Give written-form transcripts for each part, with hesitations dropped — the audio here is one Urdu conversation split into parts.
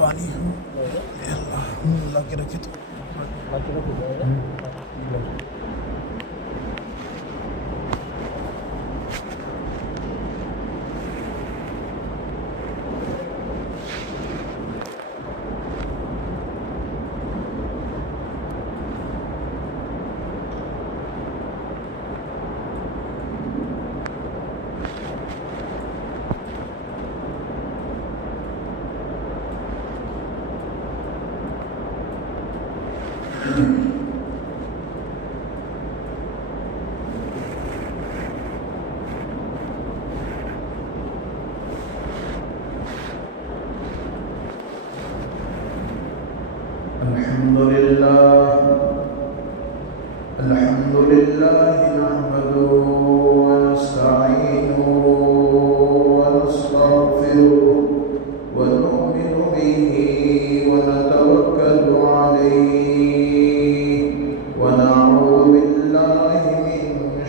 پانی اے اللہ کے رکھے تو الحمد لله نحمده ونستعينه ونستغفره ونؤمن به ونتوكل عليه ونعوذ بالله من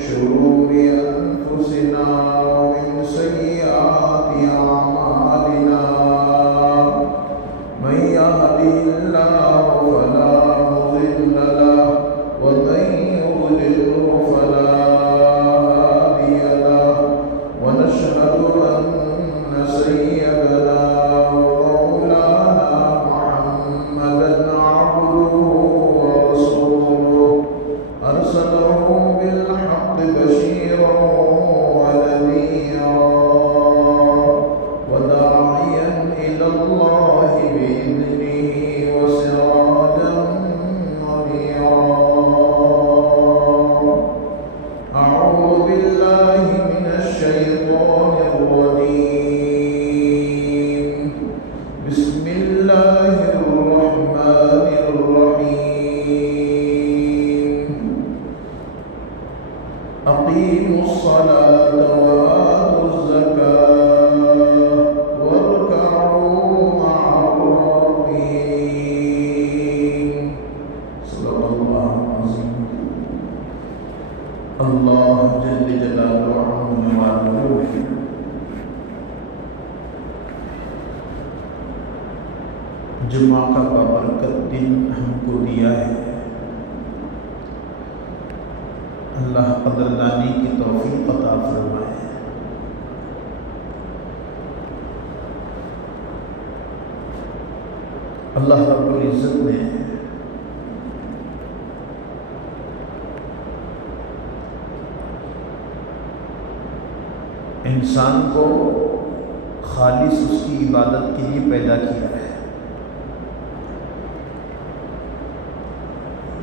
شرور أنفسنا ومن سيئات أعمالنا من يهده الله فلا مضل له ومن يضلله فلا هادي له ونشهد أن سيدنا ومولانا محمدا عبده ورسوله أرسله بالحق بشيرا ونذيرا وداعيا إلى الله بإذنه وسراجا منيرا. أعوذ بالله من الشيطان الرجيم. بسم الله الرحمن الرحيم. أقيموا الصلاة وآتوا الزكاة واركعوا مع الراكعين. صدق الله العظيم. اللہ جل جلالہ جمعہ کا بابرکت دن ہم کو دیا ہے. اللہ قدردانی کی توفیق عطا فرمائے. اللہ رب العزت نے انسان کو خالص اس کی عبادت کے لیے پیدا کیا ہے،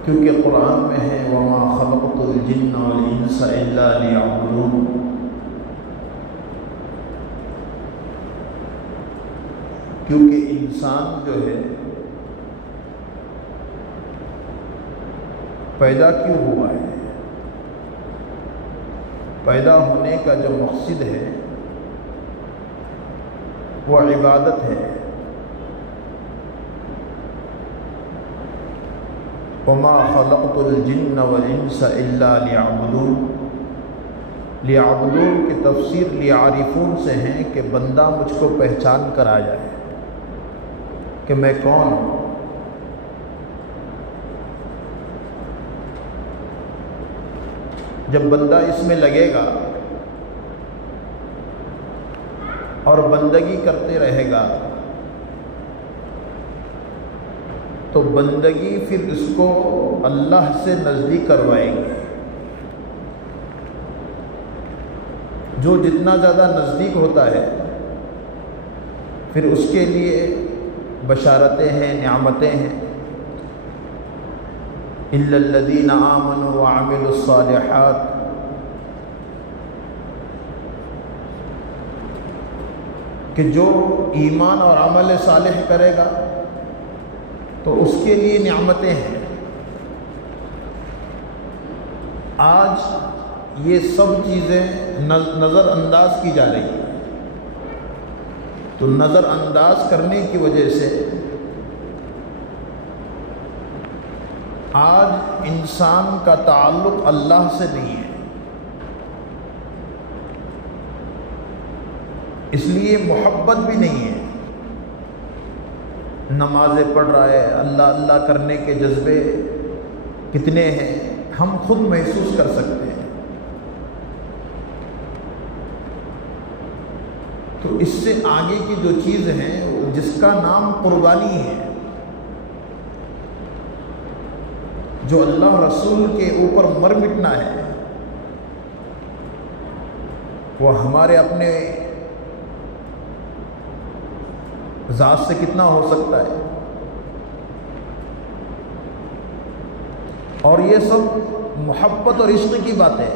کیونکہ قرآن میں ہے وَمَا خَلَقْتُ الْجِنَّ وَالْإِنسَ إِلَّا لِيَعْبُدُونَ. کیونکہ انسان جو ہے پیدا کیوں ہوا ہے، پیدا ہونے کا جو مقصد ہے وہ عبادت ہے. وَمَا خَلَقْتُ الْجِنَّ وَالْإِنسَ إِلَّا لِيَعْبُدُونَ. لِيَعْبُدُونَ کی تفسیر لِيَعْرِفُونَ سے ہیں کہ بندہ مجھ کو پہچان کر آ جائے کہ میں کون ہوں. جب بندہ اس میں لگے گا اور بندگی کرتے رہے گا تو بندگی پھر اس کو اللہ سے نزدیک کروائے گی. جو جتنا زیادہ نزدیک ہوتا ہے پھر اس کے لیے بشارتیں ہیں، نعمتیں ہیں. إِلَّا الَّذِينَ آمَنُوا وَعَمِلُوا الصَّالِحَاتِ. کہ جو ایمان اور عمل صالح کرے گا تو اس کے لیے نعمتیں ہیں. آج یہ سب چیزیں نظر انداز کی جا رہی ہیں، تو نظر انداز کرنے کی وجہ سے آج انسان کا تعلق اللہ سے نہیں ہے. اس لیے محبت بھی نہیں ہے. نمازیں پڑھ رہا ہے، اللہ اللہ کرنے کے جذبے کتنے ہیں ہم خود محسوس کر سکتے ہیں۔ تو اس سے آگے کی جو چیز ہے جس کا نام قربانی ہے، جو اللہ رسول کے اوپر مر مٹنا ہے، وہ ہمارے اپنے ذات سے کتنا ہو سکتا ہے۔ اور یہ سب محبت اور عشق کی بات ہے۔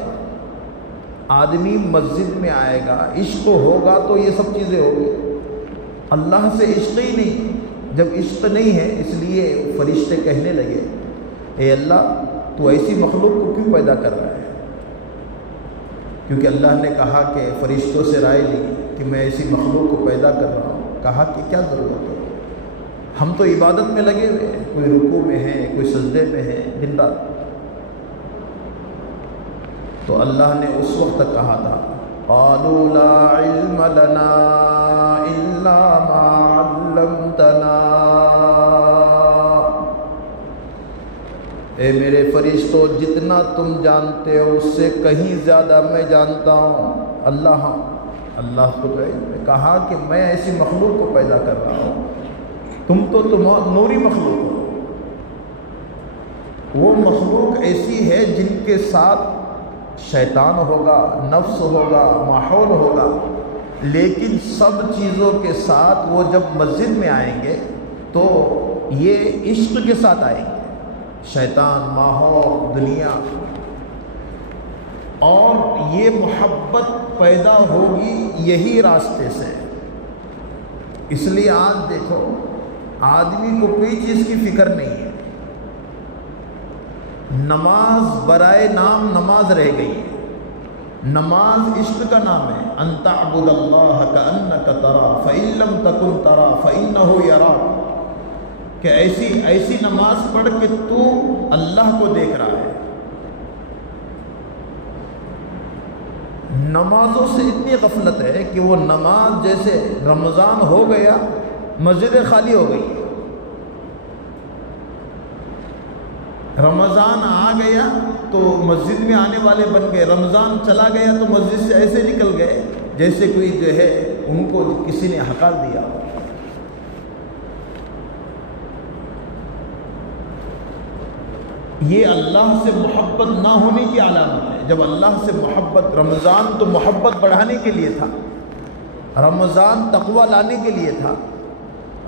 آدمی مسجد میں آئے گا، عشق ہوگا تو یہ سب چیزیں ہوگی۔ اللہ سے عشق ہی نہیں، جب عشق نہیں ہے اس لیے فرشتے کہنے لگے اے اللہ تو ایسی مخلوق کو کیوں پیدا کر رہا ہے؟ کیونکہ اللہ نے کہا کہ فرشتوں سے رائے لی کہ میں ایسی مخلوق کو پیدا کر رہا ہوں۔ کہا کہ کیا ضرورت ہے، ہم تو عبادت میں لگے ہوئے ہیں، کوئی رکوع میں ہے، کوئی سجدے میں ہے دن رات۔ تو اللہ نے اس وقت کہا تھا قالوا لا علم لنا الا ما علمتنا، اے میرے فرشتوں جتنا تم جانتے ہو اس سے کہیں زیادہ میں جانتا ہوں۔ اللہ کو کہا کہ میں ایسی مخلوق کو پیدا کر رہا ہوں، تم نوری مخلوق ہو۔ وہ مخلوق ایسی ہے جن کے ساتھ شیطان ہوگا، نفس ہوگا، ماحول ہوگا، لیکن سب چیزوں کے ساتھ وہ جب مسجد میں آئیں گے تو یہ عشق کے ساتھ آئیں گے، شیطان، ماحول، دنیا، اور یہ محبت پیدا ہوگی یہی راستے سے۔ اس لیے آج دیکھو آدمی کو کوئی چیز کی فکر نہیں ہے، نماز برائے نام نماز رہ گئی ہے۔ نماز عشق کا نام ہے، ان تعبد اللہ کأنک تراہ فإن لم تکن تراہ فإنہ یراک، کہ ایسی نماز پڑھ کے تو اللہ کو دیکھ رہا ہے۔ نمازوں سے اتنی غفلت ہے کہ وہ نماز جیسے رمضان ہو گیا مسجدیں خالی ہو گئی، رمضان آ گیا تو مسجد میں آنے والے بن گئے، رمضان چلا گیا تو مسجد سے ایسے نکل گئے جیسے کوئی جو ہے ان کو کسی نے ہکار دیا۔ یہ اللہ سے محبت نہ ہونے کی علامت ہے۔ جب اللہ سے محبت، رمضان تو محبت بڑھانے کے لیے تھا، رمضان تقوی لانے کے لیے تھا،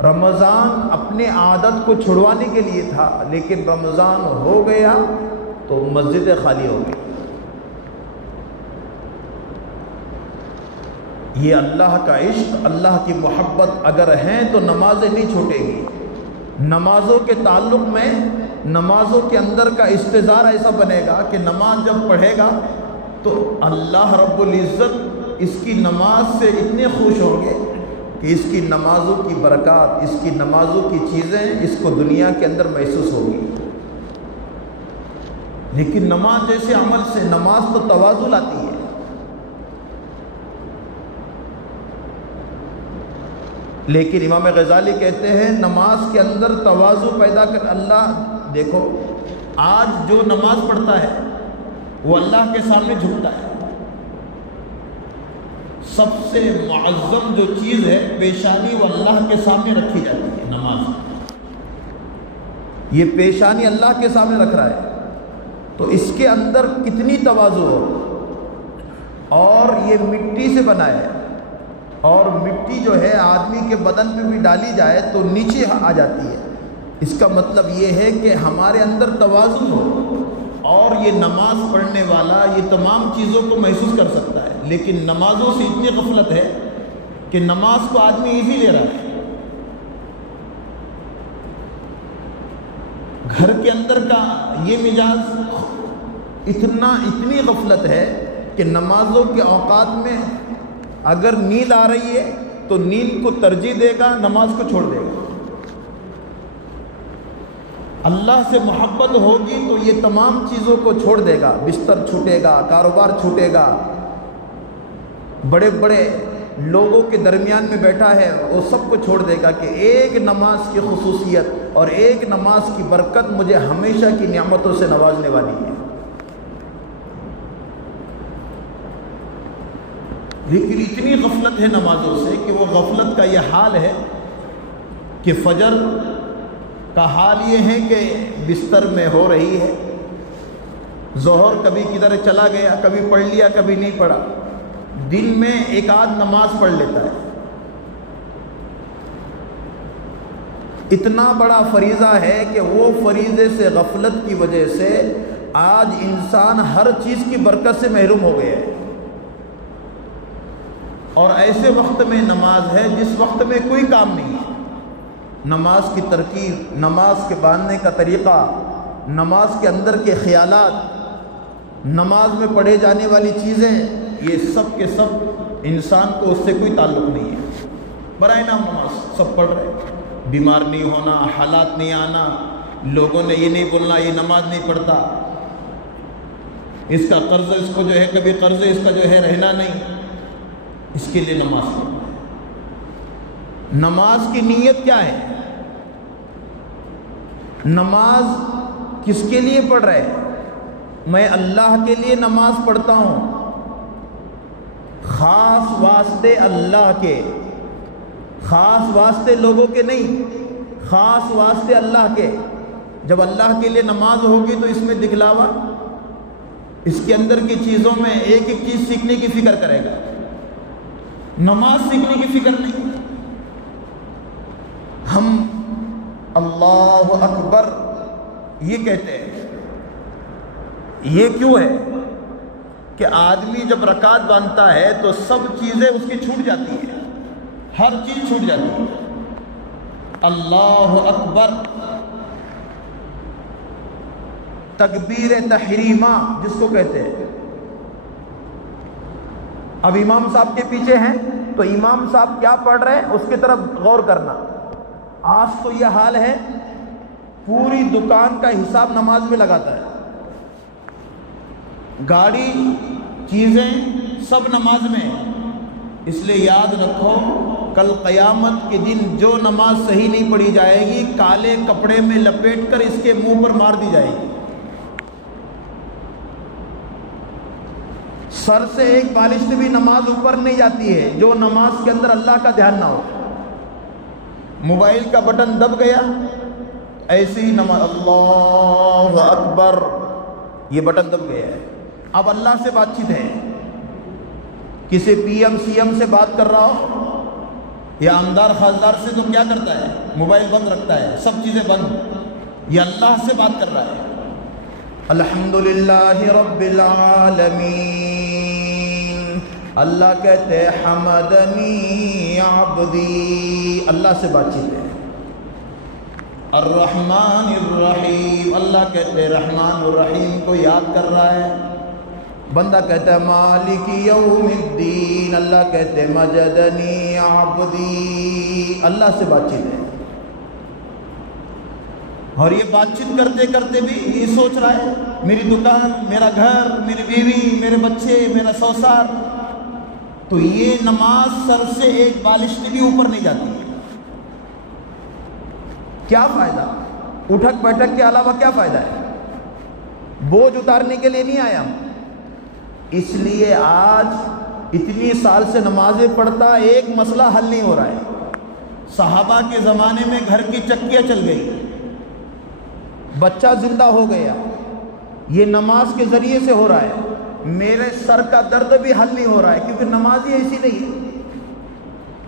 رمضان اپنے عادت کو چھڑوانے کے لیے تھا، لیکن رمضان ہو گیا تو مسجدیں خالی ہو گئی۔ یہ اللہ کا عشق، اللہ کی محبت اگر ہیں تو نمازیں نہیں چھوٹے گی۔ نمازوں کے تعلق میں نمازوں کے اندر کا استظہار ایسا بنے گا کہ نماز جب پڑھے گا تو اللہ رب العزت اس کی نماز سے اتنے خوش ہوں گے کہ اس کی نمازوں کی برکات، اس کی نمازوں کی چیزیں اس کو دنیا کے اندر محسوس ہوگی۔ لیکن نماز جیسے عمل سے، نماز تو تواضع لاتی ہے۔ لیکن امام غزالی کہتے ہیں نماز کے اندر تواضع پیدا کر اللہ، دیکھو آج جو نماز پڑھتا ہے وہ اللہ کے سامنے جھکتا ہے۔ سب سے معظم جو چیز ہے پیشانی وہ اللہ کے سامنے رکھی جاتی ہے، نماز۔ یہ پیشانی اللہ کے سامنے رکھ رہا ہے تو اس کے اندر کتنی تواضع ہو۔ اور یہ مٹی سے بنا ہے، اور مٹی جو ہے آدمی کے بدن پہ بھی ڈالی جائے تو نیچے آ جاتی ہے۔ اس کا مطلب یہ ہے کہ ہمارے اندر تواضع ہو، اور یہ نماز پڑھنے والا یہ تمام چیزوں کو محسوس کر سکتا ہے۔ لیکن نمازوں سے اتنی غفلت ہے کہ نماز کو آدمی ایزی لے رہا ہے۔ گھر کے اندر کا یہ مزاج، اتنی غفلت ہے کہ نمازوں کے اوقات میں اگر نیند آ رہی ہے تو نیند کو ترجیح دے گا، نماز کو چھوڑ دے گا۔ اللہ سے محبت ہوگی تو یہ تمام چیزوں کو چھوڑ دے گا، بستر چھوٹے گا، کاروبار چھوٹے گا، بڑے بڑے لوگوں کے درمیان میں بیٹھا ہے، وہ سب کو چھوڑ دے گا کہ ایک نماز کی خصوصیت اور ایک نماز کی برکت مجھے ہمیشہ کی نعمتوں سے نوازنے والی ہے۔ لیکن اتنی غفلت ہے نمازوں سے کہ وہ غفلت کا یہ حال ہے کہ فجر کا حال یہ ہے کہ بستر میں ہو رہی ہے، ظہر کبھی کدھر چلا گیا، کبھی پڑھ لیا کبھی نہیں پڑھا، دن میں ایک آدھ نماز پڑھ لیتا ہے۔ اتنا بڑا فریضہ ہے کہ وہ فریضے سے غفلت کی وجہ سے آج انسان ہر چیز کی برکت سے محروم ہو گیا ہے۔ اور ایسے وقت میں نماز ہے جس وقت میں کوئی کام نہیں ہے، نماز کی ترکیب، نماز کے باندھنے کا طریقہ، نماز کے اندر کے خیالات، نماز میں پڑھے جانے والی چیزیں، یہ سب کے سب انسان کو اس سے کوئی تعلق نہیں ہے۔ برائے نام نماز سب پڑھ رہے، بیمار نہیں ہونا، حالات نہیں آنا، لوگوں نے یہ نہیں بولنا یہ نماز نہیں پڑھتا، اس کا قرض، اس کو جو ہے کبھی قرض اس کا جو ہے رہنا نہیں، اس کے لیے نماز پڑھنا ہے۔ نماز کی نیت کیا ہے؟ نماز کس کے لیے پڑھ رہے؟ میں اللہ کے لیے نماز پڑھتا ہوں، خاص واسطے اللہ کے، خاص واسطے لوگوں کے نہیں، خاص واسطے اللہ کے۔ جب اللہ کے لیے نماز ہوگی تو اس میں دکھلاوا، اس کے اندر کی چیزوں میں ایک ایک چیز سیکھنے کی فکر کرے گا، نماز سیکھنے کی فکر نہیں۔ ہم اللہ اکبر یہ کہتے ہیں، یہ کیوں ہے کہ آدمی جب رکعت باندھتا ہے تو سب چیزیں اس کی چھوٹ جاتی ہیں، ہر چیز چھوٹ جاتی ہے۔ اللہ اکبر، تکبیر تحریمہ جس کو کہتے ہیں۔ اب امام صاحب کے پیچھے ہیں تو امام صاحب کیا پڑھ رہے ہیں اس کی طرف غور کرنا۔ آج تو یہ حال ہے، پوری دکان کا حساب نماز میں لگاتا ہے، گاڑی، چیزیں سب نماز میں۔ اس لیے یاد رکھو، کل قیامت کے دن جو نماز صحیح نہیں پڑھی جائے گی، کالے کپڑے میں لپیٹ کر اس کے منہ پر مار دی جائے گی۔ سر سے ایک بالش سے بھی نماز اوپر نہیں جاتی ہے جو نماز کے اندر اللہ کا دھیان نہ ہو۔ موبائل کا بٹن دب گیا، ایسے ہی نماز، اللہ اکبر، یہ بٹن دب گیا ہے، اب اللہ سے بات چیت ہے۔ کسی پی ایم سی ایم سے بات کر رہا ہو یا آمدار خاصدار سے تو کیا کرتا ہے؟ موبائل بند رکھتا ہے، سب چیزیں بند، یہ اللہ سے بات کر رہا ہے۔ الحمدللہ رب العالمین، اللہ کہتے ہیں حمدنی عبدی، اللہ سے بات چیت ہے۔ الرحمن الرحیم، اللہ کہتے ہیں رحمان الرحیم کو یاد کر رہا ہے۔ بندہ کہتا ہے مالک یوم الدین، اللہ کہتے ہیں مجدنی عبدی، اللہ سے بات چیت ہے۔ اور یہ بات چیت کرتے کرتے بھی یہ سوچ رہا ہے میری دکان، میرا گھر، میری بیوی، میرے بچے، میرا سوسار، تو یہ نماز سر سے ایک بالش سے بھی اوپر نہیں جاتی ہے۔ کیا فائدہ؟ اٹھک بیٹھک کے علاوہ کیا فائدہ ہے؟ بوجھ اتارنے کے لیے نہیں آیا ہم۔ اس لیے آج اتنی سال سے نمازیں پڑھتا ایک مسئلہ حل نہیں ہو رہا ہے۔ صحابہ کے زمانے میں گھر کی چکیاں چل گئی، بچہ زندہ ہو گیا، یہ نماز کے ذریعے سے ہو رہا ہے۔ میرے سر کا درد بھی حل نہیں ہو رہا ہے کیونکہ نماز ہی ایسی نہیں ہے۔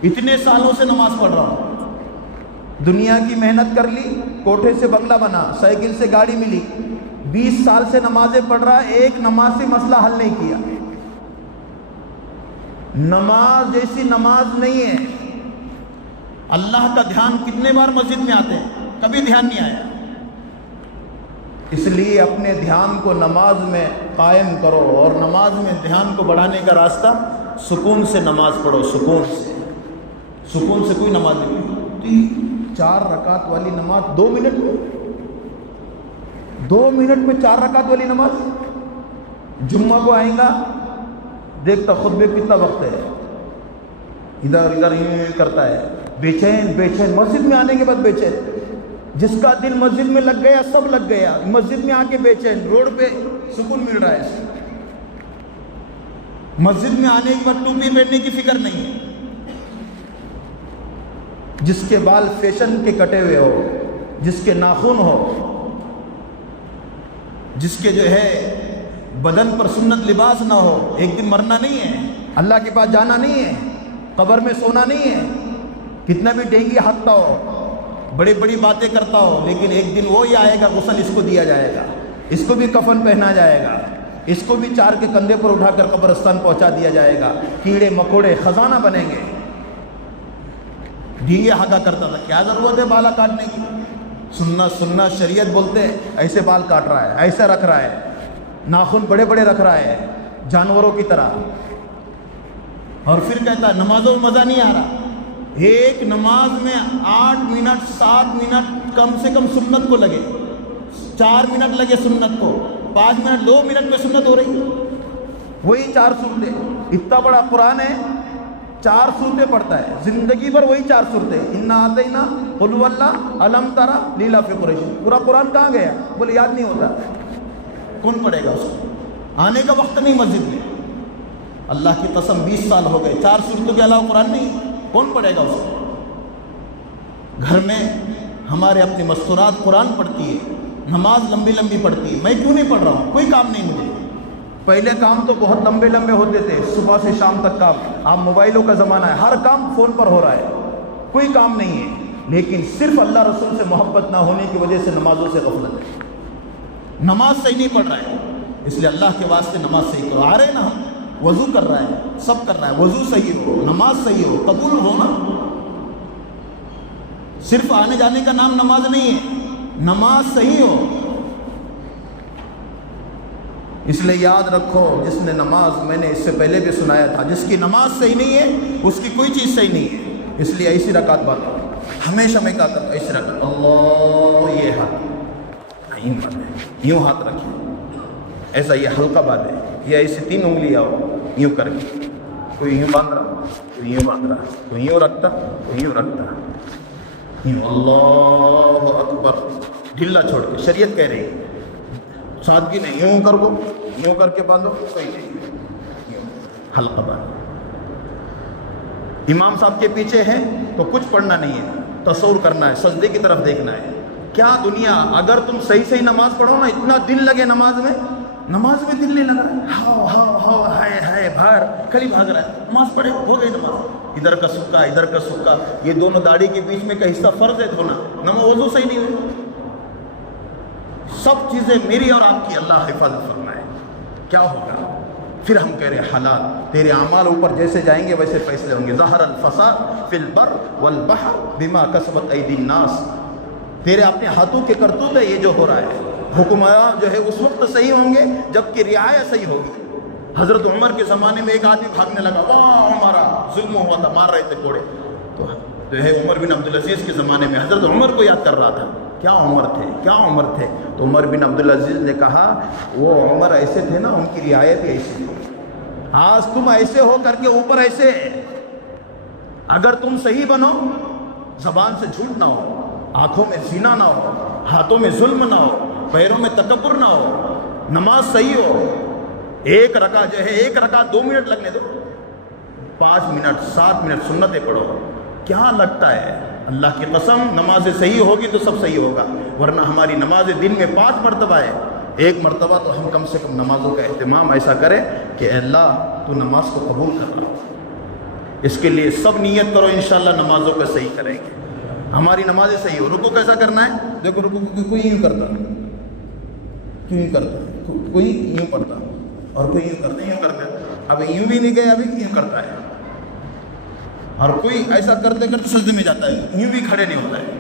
اتنے سالوں سے نماز پڑھ رہا ہوں، دنیا کی محنت کر لی، کوٹھے سے بنگلہ بنا، سائیکل سے گاڑی ملی، 20 سال سے نمازیں پڑھ رہا ہے، ایک نماز سے مسئلہ حل نہیں کیا۔ نماز جیسی نماز نہیں ہے۔ اللہ کا دھیان کتنے بار مسجد میں آتے ہیں، کبھی دھیان نہیں آیا۔ اس لیے اپنے دھیان کو نماز میں قائم کرو، اور نماز میں دھیان کو بڑھانے کا راستہ سکون سے نماز پڑھو، سکون سے۔ سکون سے کوئی نماز نہیں پڑھتی۔ 4 رکعت والی نماز 2 منٹ میں، 2 منٹ میں 4 رکعت والی نماز۔ جمعہ کو آئیں گا، دیکھتا خطبے کتنا وقت ہے، ادھر ادھر یوں کرتا ہے، بے چین مسجد میں آنے کے بعد بے چین. جس کا دل مسجد میں لگ گیا سب لگ گیا، مسجد میں آ کے بے چین، روڈ پہ سکون مل رہا ہے. مسجد میں آنے کے بعد ٹوپی پہننے کی فکر نہیں ہے. جس کے بال فیشن کے کٹے ہوئے ہو، جس کے ناخن ہو، جس کے جو ہے بدن پر سنت لباس نہ ہو، ایک دن مرنا نہیں ہے، اللہ کے پاس جانا نہیں ہے، قبر میں سونا نہیں ہے. کتنا بھی ڈینگی ہاتھتا ہو، بڑی بڑی باتیں کرتا ہو، لیکن ایک دن وہی آئے گا، غسل اس کو دیا جائے گا، اس کو بھی کفن پہنا جائے گا، اس کو بھی چار کے کندھے پر اٹھا کر قبرستان پہنچا دیا جائے گا. کیڑے مکوڑے خزانہ بنیں گے. ڈھینگے ہاگا کرتا تھا، کیا ضرورت ہے بالا کاٹنے کی؟ سننا شریعت بولتے ایسے بال کاٹ رہا ہے، ایسے رکھ رہا ہے، ناخن بڑے بڑے رکھ رہا ہے جانوروں کی طرح. اور پھر کہتا ہے نمازوں میں مزہ نہیں آ رہا. ایک نماز میں 8 منٹ 7 منٹ کم سے کم سنت کو لگے، 4 منٹ لگے سنت کو، 5 منٹ 2 منٹ میں سنت ہو رہی. وہی 4 سورتیں، اتنا بڑا قرآن ہے، 4 سورتیں پڑھتا ہے زندگی بھر، وہی 4 سورتیں، انا آتینا، قل هو اللہ، الم تری، لیلا فی قریش. پورا قرآن کہاں گیا؟ بولے یاد نہیں ہوتا. کون پڑھے گا اس کو؟ آنے کا وقت نہیں مسجد میں. اللہ کی قسم 20 سال ہو گئے، 4 سورتوں کے علاوہ قرآن نہیں. کون پڑھے گا اس کو؟ گھر میں ہمارے اپنے مستورات قرآن پڑھتی ہے، نماز لمبی لمبی پڑھتی ہے. میں کیوں نہیں پڑھ رہا ہوں؟ کوئی کام نہیں مجھے. پہلے کام تو بہت لمبے لمبے ہوتے تھے، صبح سے شام تک کام. اب موبائلوں کا زمانہ ہے، ہر کام فون پر ہو رہا ہے، کوئی کام نہیں ہے. لیکن صرف اللہ رسول سے محبت نہ ہونے کی وجہ سے نمازوں سے غفلت ہے. نماز صحیح نہیں پڑھ رہا ہے، اس لیے اللہ کے واسطے نماز صحیح کرو. آ رہے نا ہم، وضو کر رہا ہے، سب کر رہا ہے، وضو صحیح ہو، نماز صحیح ہو، قبول ہو نا. صرف آنے جانے کا نام نماز نہیں ہے، نماز صحیح ہو. اس لیے یاد رکھو، جس نے نماز، میں نے اس سے پہلے بھی سنایا تھا، جس کی نماز صحیح نہیں ہے اس کی کوئی چیز صحیح نہیں ہے. اس لیے ایسی رکعت بات ہمیشہ میں کہتا ہوں، ایسی رکعت اللہ، یہ ہاتھ یوں ہاتھ رکھیں، ایسا یہ ہلکا بات ہے. یہ ایسی 3 انگلیاں ہو، یوں کر کے، کوئی یوں باندھ رہا، کوئی یوں باندھ رہا، کوئی یوں رکھتا، کوئی یوں رکھتا، یوں اللہ اکبر، ڈھیلا چھوڑ کے. شریعت کہہ رہی ہے سادگی نہیں، یوں کر کو، یوں کر کے باندھو، کوئی نہیں، یوں ہلکا باندھو. امام صاحب کے پیچھے ہے تو کچھ پڑھنا نہیں ہے، تصور کرنا ہے، سجدے کی طرف دیکھنا ہے. کیا دنیا، اگر تم صحیح نماز پڑھو نا، اتنا دل لگے نماز میں دل نہیں لگ رہا ہے، ہاؤ ہائے بھاڑ کھلی بھاگ رہا ہے. نماز پڑھے، ہو گئی نماز. ادھر کا سکا ادھر کا سکا، یہ دونوں داڑھی کے بیچ میں کا حصہ فرض ہے دھونا، نماز وضو صحیح نہیں ہوئی. سب چیزیں میری اور آپ کی اللہ حفاظت فرمائے. کیا ہوگا پھر؟ ہم کہہ رہے حلال. تیرے اعمال اوپر جیسے جائیں گے ویسے فیصلے ہوں گے. ظہر الفساد فی البر والبحر بما کسبت ایدی الناس. تیرے اپنے ہاتھوں کے کرتوت ہے یہ جو ہو رہا ہے. حکمراں جو ہے اس وقت صحیح ہوں گے جب کہ رعایا صحیح ہوگی. حضرت عمر کے زمانے میں ایک آدمی بھاگنے لگا، واہ ہمارا ظلم ہوا تھا، مار رہے تھے کوڑے. تو جو ہے عمر بن عبدالعزیز کے زمانے میں حضرت عمر کو یاد کر رہا تھا، کیا عمر تھے. تو عمر بن عبدالعزیز نے کہا وہ عمر ایسے تھے نا، ان کی رعایت بھی ایسی تھی. آج تم ایسے ہو کر کے اوپر ایسے. اگر تم صحیح بنو، زبان سے جھوٹ نہ ہو، آنکھوں میں زنا نہ ہو، ہاتھوں میں ظلم نہ ہو، پیروں میں تکبر نہ ہو، نماز صحیح ہو. ایک رکعت جو ہے، ایک رکعت 2 منٹ لگنے دو، 5 منٹ 7 منٹ سنتیں پڑھو. کیا لگتا ہے؟ اللہ کی قسم نماز صحیح ہوگی تو سب صحیح ہوگا. ورنہ ہماری نماز دن میں 5 مرتبہ ہے، 1 مرتبہ تو ہم کم سے کم نمازوں کا اہتمام ایسا کریں کہ اللہ تو نماز کو قبول کر رہا. اس کے لیے سب نیت کرو، انشاءاللہ نمازوں کو صحیح کریں گے. ہماری نمازیں صحیح ہو. رکوع کیسا کرنا ہے؟ دیکھو رکوع کوئی یوں کرتا، کوئی یوں پڑھتا، اور کوئی یوں کرتا، یوں کرتا. اب یوں بھی نہیں گئے، ابھی یوں کرتا ہے. اور کوئی ایسا کرتے کرتے سجدے میں جاتا ہے، یوں بھی کھڑے نہیں ہوتا ہے،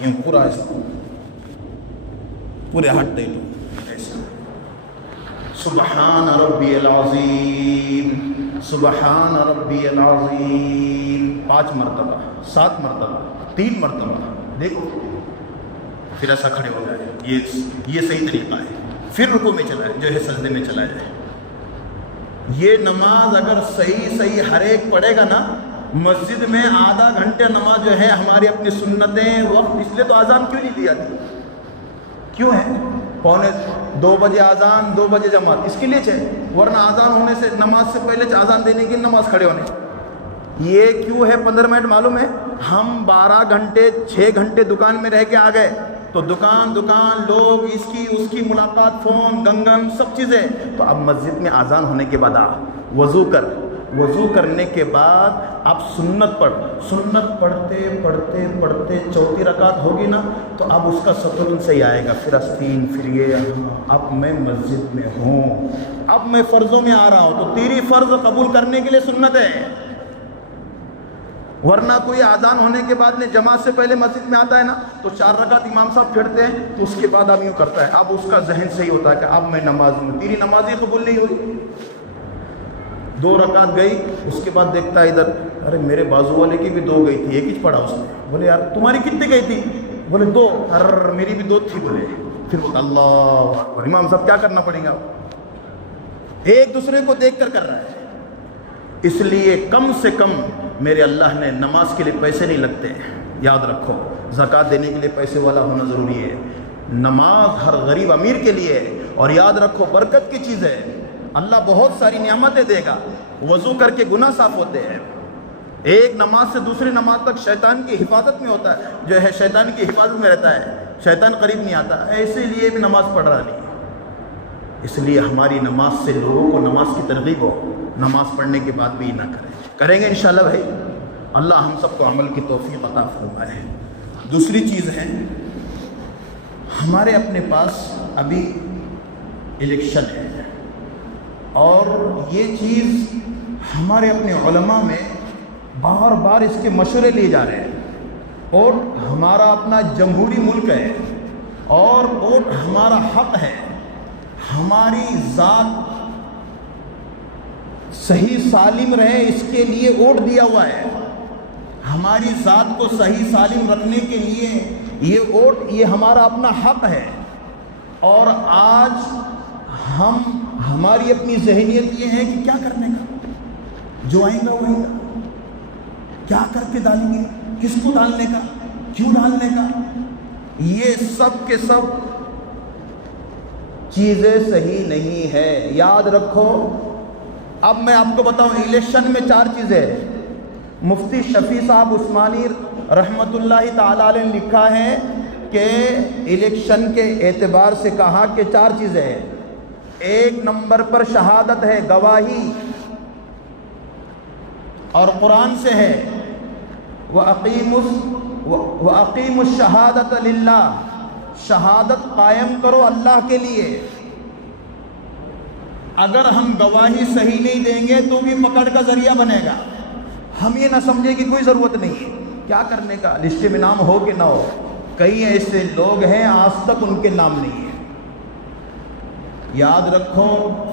یوں پورا ایسا، پورے ہاتھ دے دو ایسا. سبحان ربی العظیم، سبحان ربی العظیم 5 مرتبہ، 7 مرتبہ، 3 مرتبہ. دیکھو پھر ایسا کھڑے ہو جائے. یہ صحیح طریقہ ہے. پھر رکوع میں چلا ہے، جو ہے سجدے میں چلا جائے. یہ نماز اگر صحیح ہر ایک پڑھے گا نا، مسجد میں آدھا گھنٹے نماز جو ہے ہماری اپنی سنتیں وقت، اس لیے تو اذان کیوں نہیں دی جاتی؟ کیوں ہے 2:45 بجے اذان، 2 بجے جماعت، اس کے لیے چاہیے، ورنہ اذان ہونے سے نماز سے پہلے اذان دینے کی نماز کھڑے ہونے، یہ کیوں ہے 15 منٹ معلوم ہے؟ ہم 12 گھنٹے 6 گھنٹے دکان میں رہ کے آ گئے، تو دکان لوگ اس کی ملاقات، فون، گنگن، سب چیزیں، تو اب مسجد میں اذان ہونے کے بعد وضو کرنے کے بعد اب سنت پڑھتے چوتھی رکعت ہوگی نا، تو اب اس کا سکون صحیح آئے گا، پھر استین، پھر یہ اب میں مسجد میں ہوں، اب میں فرضوں میں آ رہا ہوں، تو تیری فرض قبول کرنے کے لیے سنت ہے۔ ورنہ کوئی اذان ہونے کے بعد میں جماعت سے پہلے مسجد میں آتا ہے نا، تو 4 رکعت امام صاحب پھرتے ہیں، تو اس کے بعد اب یوں کرتا ہے، اب اس کا ذہن صحیح ہوتا ہے کہ اب میں نماز میں، تیری نماز ہی قبول نہیں ہوئی۔ 2 رکعت گئی، اس کے بعد دیکھتا ہے ادھر، ارے میرے بازو والے کی بھی 2 گئی تھی، ایک ہی پڑھا اس نے، بولے یار تمہاری کتنی گئی تھی؟ بولے 2، میری بھی 2 تھی، بولے، پھر بولتا اللہ اکبر، امام صاحب کیا کرنا پڑے گا؟ ایک دوسرے کو دیکھ کر رہا ہے۔ اس لیے کم سے کم میرے اللہ نے نماز کے لیے پیسے نہیں لگتے، یاد رکھو، زکوٰۃ دینے کے لیے پیسے والا ہونا ضروری ہے، نماز ہر غریب امیر کے لیے ہے، اور یاد رکھو برکت کی چیز ہے، اللہ بہت ساری نعمتیں دے گا، وضو کر کے گناہ صاف ہوتے ہیں، ایک نماز سے دوسری نماز تک شیطان کی حفاظت میں ہوتا ہے، جو ہے شیطان کی حفاظت میں رہتا ہے، شیطان قریب نہیں آتا، اسی لیے بھی نماز پڑھ رہا نہیں، اس لیے ہماری نماز سے لوگوں کو نماز کی ترغیب ہو، نماز پڑھنے کے بعد بھی نہ کریں گے انشاءاللہ بھائی، اللہ ہم سب کو عمل کی توفیق عطا فرمائے۔ دوسری چیز ہے، ہمارے اپنے پاس ابھی الیکشن ہے، اور یہ چیز ہمارے اپنے علماء میں بار بار اس کے مشورے لیے جا رہے ہیں، اور ہمارا اپنا جمہوری ملک ہے، اور ووٹ ہمارا حق ہے، ہماری ذات صحیح سالم رہے اس کے لیے ووٹ دیا ہوا ہے، ہماری ذات کو صحیح سالم رکھنے کے لیے یہ ووٹ، یہ ہمارا اپنا حق ہے، اور آج ہماری اپنی ذہنیت یہ ہے کہ کیا کرنے کا، جو آئیں گا وہیں گا، کیا کر کے ڈالیں گے، کس کو ڈالنے کا، کیوں ڈالنے کا، یہ سب کے سب چیزیں صحیح نہیں ہے، یاد رکھو۔ اب میں آپ کو بتاؤں، الیکشن میں 4 چیزیں ہیں، مفتی شفیع صاحب عثمانی رحمۃ اللہ تعالی علیہ نے لکھا ہے کہ الیکشن کے اعتبار سے کہا کہ 4 چیزیں ہیں، 1 نمبر پر شہادت ہے، گواہی، اور قرآن سے ہے وَأَقِيمُوا الشَّهَادَةَ لِلَّهِ، شہادت قائم کرو اللہ کے لیے۔ اگر ہم گواہی صحیح نہیں دیں گے تو بھی پکڑ کا ذریعہ بنے گا، ہم یہ نہ سمجھیں کہ کوئی ضرورت نہیں ہے کیا کرنے کا، لسٹ میں نام ہو کہ نہ ہو، کئی ایسے لوگ ہیں آج تک ان کے نام نہیں ہیں۔ یاد رکھو،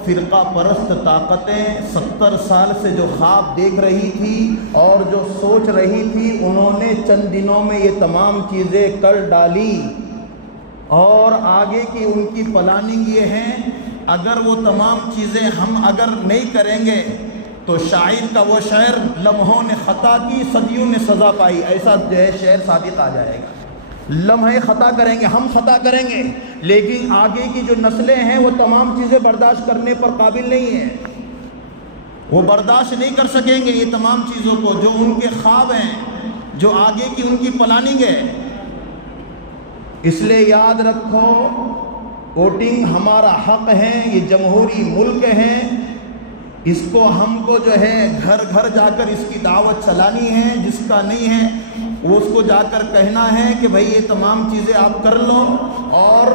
فرقہ پرست طاقتیں 70 سال سے جو خواب دیکھ رہی تھی اور جو سوچ رہی تھی، انہوں نے چند دنوں میں یہ تمام چیزیں کر ڈالی، اور آگے کی ان کی پلاننگ یہ ہے، اگر وہ تمام چیزیں ہم اگر نہیں کریں گے تو شاعر کا وہ شعر، لمحوں نے خطا کی صدیوں نے سزا پائی، ایسا جو ہے شعر صادق آ جائے گا۔ لمحے خطا کریں گے، ہم خطا کریں گے، لیکن آگے کی جو نسلیں ہیں وہ تمام چیزیں برداشت کرنے پر قابل نہیں ہیں، وہ برداشت نہیں کر سکیں گے یہ تمام چیزوں کو، جو ان کے خواب ہیں، جو آگے کی ان کی پلاننگ ہے۔ اس لیے یاد رکھو، ووٹنگ ہمارا حق ہے، یہ جمہوری ملک ہے، اس کو ہم کو جو ہے گھر گھر جا کر اس کی دعوت چلانی ہے، جس کا نہیں ہے وہ اس کو جا کر کہنا ہے کہ بھائی یہ تمام چیزیں آپ کر لو، اور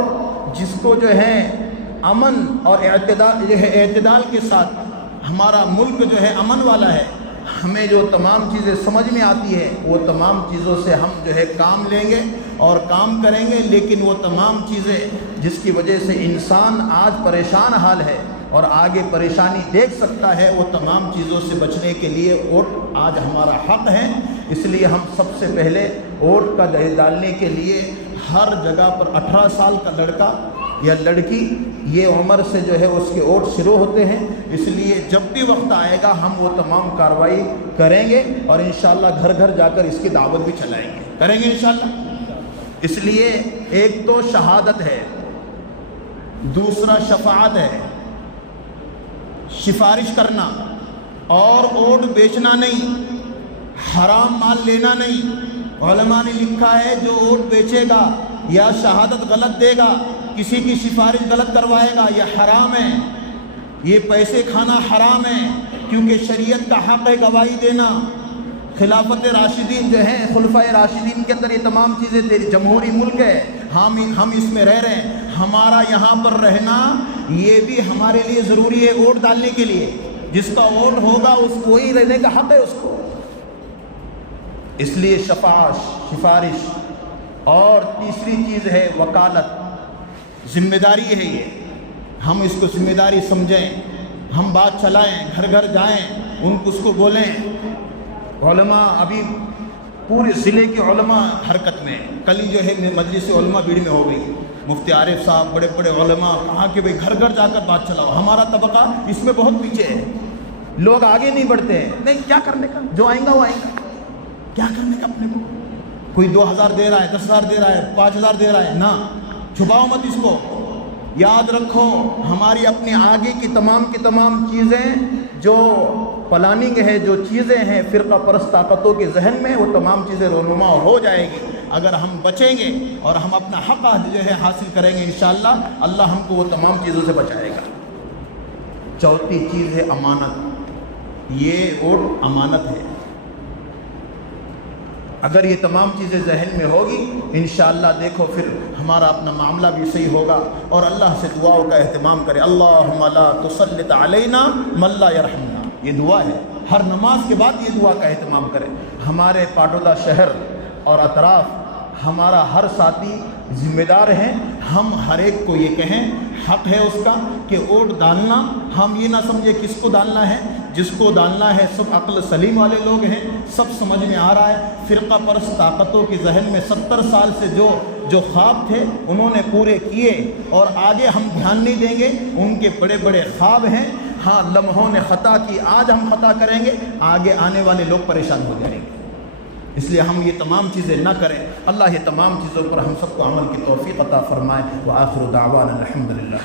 جس کو جو ہے امن اور اعتدال کے ساتھ، ہمارا ملک جو ہے امن والا ہے، ہمیں جو تمام چیزیں سمجھ میں آتی ہے وہ تمام چیزوں سے ہم جو ہے کام لیں گے اور کام کریں گے، لیکن وہ تمام چیزیں جس کی وجہ سے انسان آج پریشان حال ہے اور آگے پریشانی دیکھ سکتا ہے، وہ تمام چیزوں سے بچنے کے لیے ووٹ آج ہمارا حق ہے۔ اس لیے ہم سب سے پہلے ووٹ کا ڈالنے کے لیے ہر جگہ پر 18 سال کا لڑکا یا لڑکی، یہ عمر سے جو ہے اس کے ووٹ شروع ہوتے ہیں، اس لیے جب بھی وقت آئے گا ہم وہ تمام کارروائی کریں گے اور انشاءاللہ گھر گھر جا کر اس کی دعوت بھی چلائیں گے، کریں گے انشاءاللہ۔ اس لیے ایک تو شہادت ہے، دوسرا شفاعت ہے، سفارش کرنا، اور ووٹ بیچنا نہیں، حرام مال لینا نہیں۔ علماء نے لکھا ہے جو ووٹ بیچے گا یا شہادت غلط دے گا، کسی کی سفارش غلط کروائے گا، یہ حرام ہے، یہ پیسے کھانا حرام ہے، کیونکہ شریعت کا حق ہے گواہی دینا۔ خلافت راشدین جو ہیں، خلفائے راشدین کے اندر یہ تمام چیزیں تیری، جمہوری ملک ہے، ہم اس میں رہ رہے ہیں، ہمارا یہاں پر رہنا یہ بھی ہمارے لیے ضروری ہے ووٹ ڈالنے کے لیے۔ جس کا ووٹ ہوگا اس کو ہی رہنے کا حق ہے اس کو۔ اس لیے سفارش، اور تیسری چیز ہے وکالت، ذمہ داری ہے یہ، ہم اس کو ذمہ داری سمجھیں، ہم بات چلائیں، گھر گھر جائیں، اس کو بولیں۔ علماء ابھی پورے ضلع کے علماء حرکت میں، کل جو ہے مجلس علماء بیڑ میں ہو گئی، مفتی عارف صاحب، بڑے بڑے علماء، کہا کہ بھئی گھر گھر جا کر بات چلاؤ، ہمارا طبقہ اس میں بہت پیچھے ہے، لوگ آگے نہیں بڑھتے ہیں۔ نہیں، کیا کرنے کا، جو آئیں گا وہ آئیں گا، کیا کرنے کا اپنے کو؟ کوئی 2000 دے رہا ہے، 10,000 دے رہا ہے، 5000 دے رہا ہے، نہ چھپاؤ مت اس کو۔ یاد رکھو ہماری اپنی آگے کی تمام چیزیں جو پلاننگ ہے، جو چیزیں ہیں فرقہ پرست طاقتوں کے ذہن میں، وہ تمام چیزیں رونما ہو جائے گی اگر ہم بچیں گے اور ہم اپنا حق جو ہے حاصل کریں گے انشاءاللہ، اللہ ہم کو وہ تمام چیزوں سے بچائے گا۔ چوتھی چیز ہے امانت، یہ ووٹ امانت ہے۔ اگر یہ تمام چیزیں ذہن میں ہوگی انشاءاللہ، دیکھو پھر ہمارا اپنا معاملہ بھی صحیح ہوگا، اور اللہ سے دعاؤں کا اہتمام کرے۔ اللہم لا تسلط علینا من لا یرحمنا، یہ دعا ہے، ہر نماز کے بعد یہ دعا کا اہتمام کرے۔ ہمارے پاٹودہ شہر اور اطراف ہمارا ہر ساتھی ذمہ دار ہیں، ہم ہر ایک کو یہ کہیں، حق ہے اس کا کہ ووٹ ڈالنا، ہم یہ نہ سمجھے کس کو ڈالنا ہے، جس کو ڈالنا ہے سب عقل سلیم والے لوگ ہیں، سب سمجھ میں آ رہا ہے۔ فرقہ پرست طاقتوں کے ذہن میں 70 سال سے جو خواب تھے انہوں نے پورے کیے، اور آگے ہم دھیان نہیں دیں گے، ان کے بڑے بڑے خواب ہیں۔ ہاں، لمحوں نے خطا کی، آج ہم خطا کریں گے، آگے آنے والے لوگ پریشان ہو جائیں گے، اس لیے ہم یہ تمام چیزیں نہ کریں۔ اللہ یہ تمام چیزوں پر ہم سب کو عمل کی توفیق عطا فرمائے۔ وآخر دعوانا الحمدللہ۔